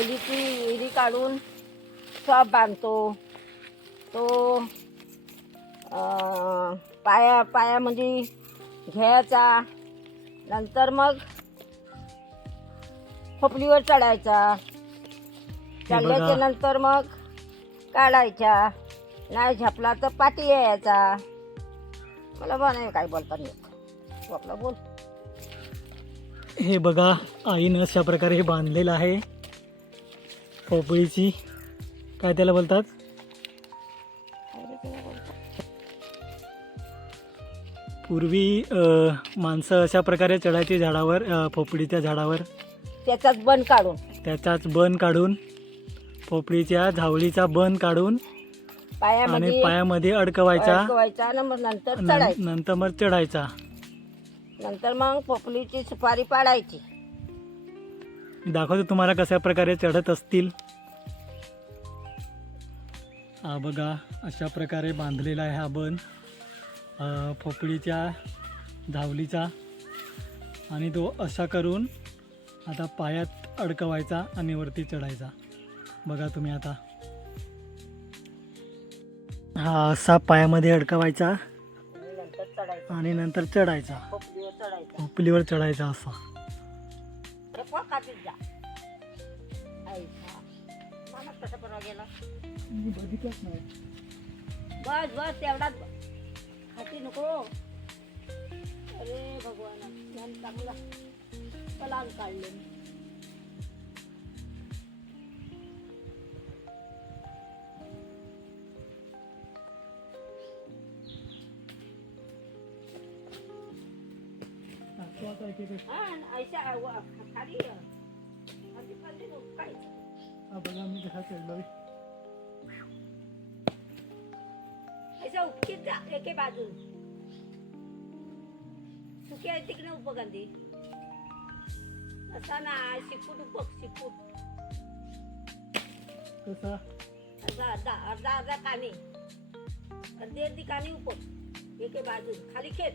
मुलीची विहिरी काढून शॉप बांधतो तो पायामध्ये घ्यायचा, नंतर मग खोपलीवर चढायचा, चढल्याच्या नंतर मग काढायच्या, नाही झपला तर पाठी यायचा. मला नाही काय बोलता नाही, तू आपला बोल. हे बघा आईनं अशा प्रकारे हे बांधलेलं आहे. पोपळीची काय त्याला बोलतात, पूर्वी माणसं अशा प्रकारे चढायची झाडावर, पोपळीच्या झाडावर. त्याचाच बन काढून त्याचाच बन काढून, पोपळीच्या झावळीचा बन काढून आणि पायामध्ये अडकवायचा, आणि मग नंतर चढायचं. नंतर मग चढायचा. नंतर मग पोपलीची सुपारी पाडायची. दाखवतो तुम्हाला कशा प्रकारे चढत असतील. हा बघा अशा प्रकारे बांधलेला आहे हा बन पोपळीच्या झावलीचा. आणि तो असा करून आता पायात अडकवायचा आणि वरती चढायचा. बघा तुम्ही आता हा असा पायामध्ये अडकवायचा आणि नंतर चढायचा, पोपलीवर चढायचा असा. बघितलंच नाही. बस बस तेवढाच खाती नको. अरे भगवान चांगला पलांग काढले. बघा मी कसा चढलोय. ऐसा उपकीत जा एके बाजून सुकी आहे तिकडे उपगंधी असा ना शिपूट उपक शिपूट कसा अर्धा अर्धा अर्धा काने अर्धी अर्धी काने उपक एके बाजून खाली खेत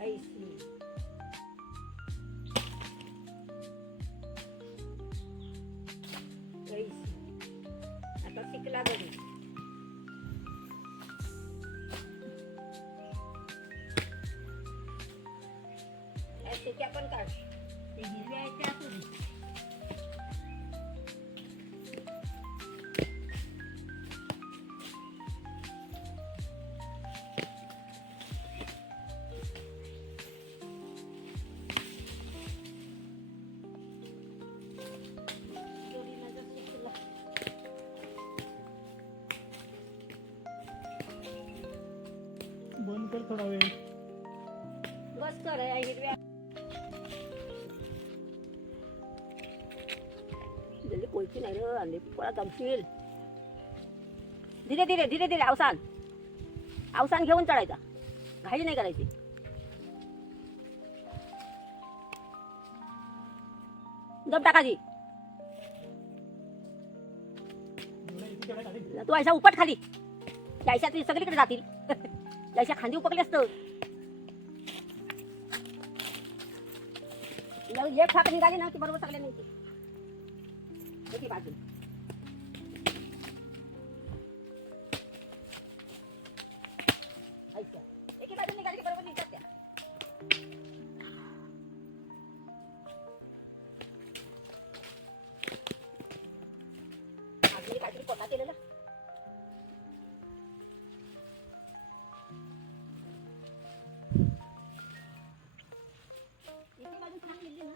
ऐसी. आता शिकला घरी. सुक्या पण काढ, ते हिरव्या आहेत त्या तुझी. बंद कर थोडा वेळ. बस कर हिरव्या जल्दी कोयती नाही रे आणले पळा जमशील. धीरे धीरे धीरे धीरे अवसान अवसान घेऊन चढायचा, घाई नाही करायची. जप टाकायची. तू ऐसा उपट खाली जायच्या ती सगळीकडे जातील. जायच्या खांदी उपकले असतं. एक फाक निघाली ना ती बरोबर सगळे नाही. एकी बाजू एकी बाजू निघाली की बरोबर निघतात त्या. काहीतरी पोटा केलेला एकी बाजू छान केली ना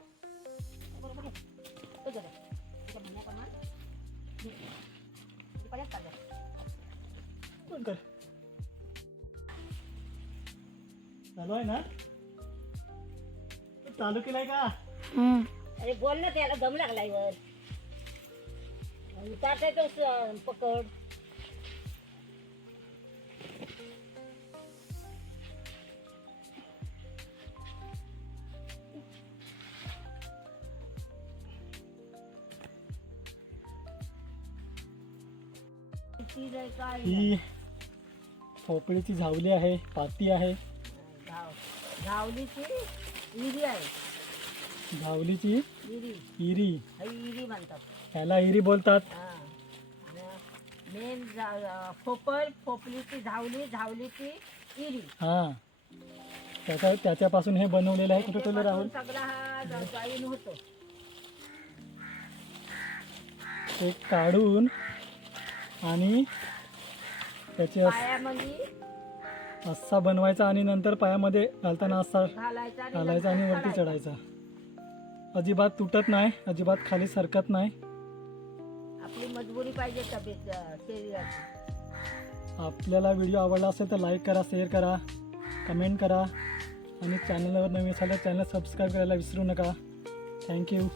बरोबर चालू आहे ना, चालू केलाय का. अरे बोल ना, त्याला दम लागलाय वर उतारताय तो पकड. ही पोपळीची झावली आहे, पाती आहे. झावलीची विहिरी आहे. झावलीची इरी इरी, ही इरी म्हणतात. ह्याला इरी बोलतात. हा. मेन पोपल, पोपलीची झावली, झावलीची इरी. हा, त्याच्यापासून हे बनवलेलं आहे. कुठे ठेवलं राहुल? सगळा हा जॉईन होतो. ते काढून आणि त्याचे पायामध्ये अस्सा बनवायचा आणि नंतर पायामध्ये घालताना अस्सा घालायचा घालायचा आणि वरती चढायचा. अजिबात तुटत नाही, अजिबात खाली सरकत नाही. आपली मजबुरी पाहिजे तब्येत शरीराची. आपल्याला व्हिडिओ आवडला असेल तर लाईक करा, शेअर करा, कमेंट करा आणि चॅनलवर नवीन असाल तर चॅनल सबस्क्राईब करायला विसरू नका. थँक्यू.